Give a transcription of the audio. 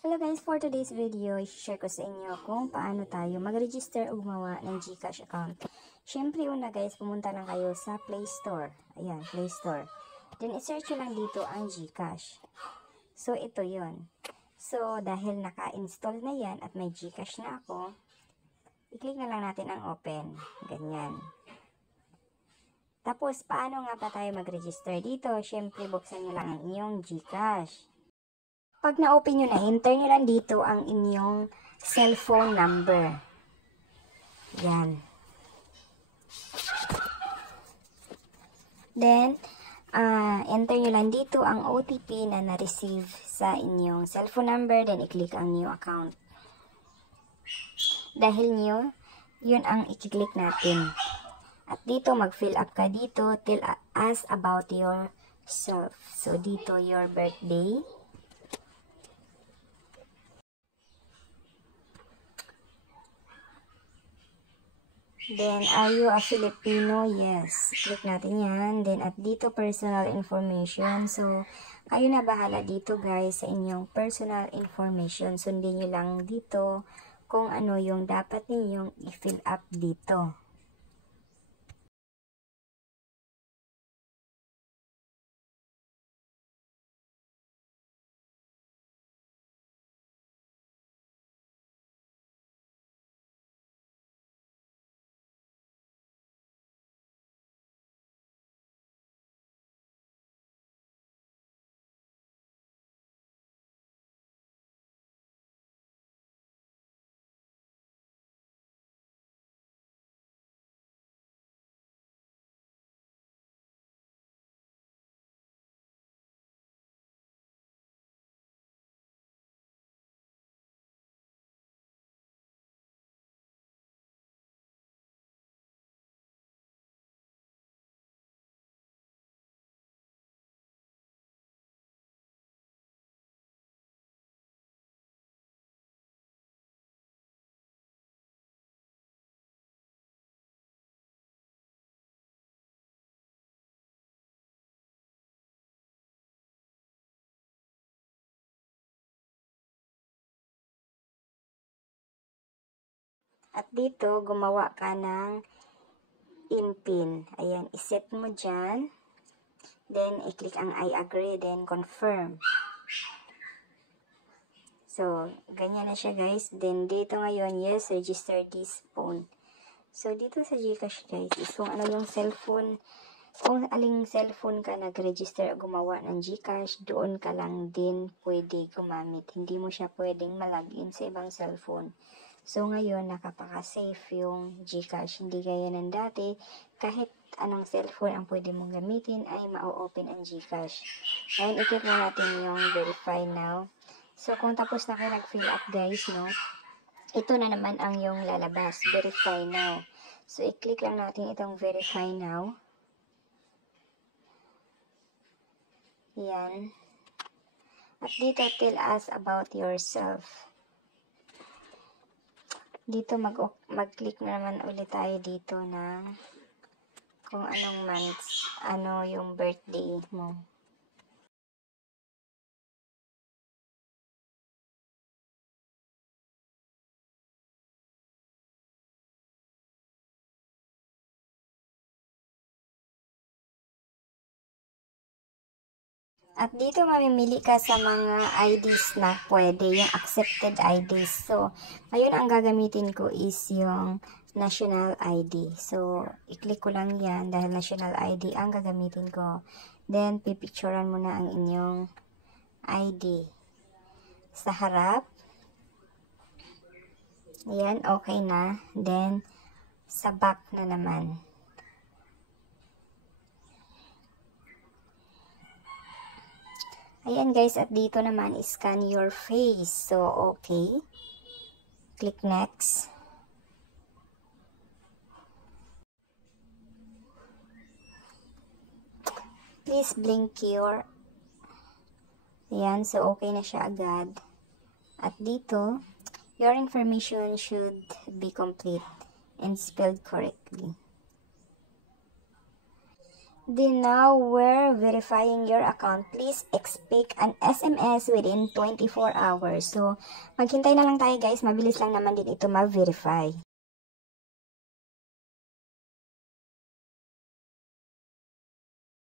Hello guys, for today's video, i-share ko sa inyo kung paano tayo mag-register o gumawa ng GCash account. Siyempre una guys, pumunta lang kayo sa Play Store. Ayan, Play Store. Then i-search nyo lang dito ang GCash. So ito yon. So dahil naka-install na yan at may GCash na ako, i-click na lang natin ang open. Ganyan. Tapos paano nga pa tayo mag-register dito? Siyempre buksan nyo lang ang inyong GCash. Pag na-open nyo na, enter nyo lang dito ang inyong cellphone number. Yan. Then, enter nyo lang dito ang OTP na na-receive sa inyong cellphone number. Then, i-click ang new account. Dahil new, yun ang i-click natin. At dito, mag-fill up ka dito. Tell us about yourself. So, dito, your birthday. Then, are you a Filipino? Yes. Click natin yan. Then, at dito, personal information. So, kayo na bahala dito guys sa inyong personal information. Sundin nyo lang dito kung ano yung dapat ninyong i-fill up dito. At dito, gumawa ka ng in-pin. Ayan, iset mo dyan. Then, i-click ang I agree, then confirm. So, ganyan na siya guys. Then, dito ngayon, yes, register this phone. So, dito sa GCash guys, is kung ano yung cellphone, kung aling cellphone ka nag-register o gumawa ng GCash, doon ka lang din pwede gumamit. Hindi mo siya pwedeng malagin sa ibang cellphone. So, ngayon, nakapaka-safe yung GCash. Hindi gaya ng dati, kahit anong cellphone ang pwede mong gamitin, ay ma-open ang GCash. Ngayon, i-click na natin yung verify now. So, kung tapos na kayo nag-fill up guys, no, ito na naman ang yung lalabas, verify now. So, i-click lang natin itong verify now. Yan. At dito, tell us about yourself. Dito, mag-click na naman ulit tayo dito ng kung anong months, ano yung birthday mo. At dito mamimili ka sa mga IDs na pwede, yung accepted IDs. So, ngayon ang gagamitin ko is yung national ID. So, i-click ko lang yan dahil national ID ang gagamitin ko. Then, pipicturean mo na ang inyong ID. Sa harap. Ayan, okay na. Then, sa back na naman. Ayan guys, at dito naman scan your face. So, okay. Click next. Please blink your. Ayan, so okay na siya agad. At dito, your information should be complete and spelled correctly. Then now we're verifying your account. Please expect an SMS within 24 hours. So, maghintay na lang tayo guys. Mabilis lang naman din ito ma-verify.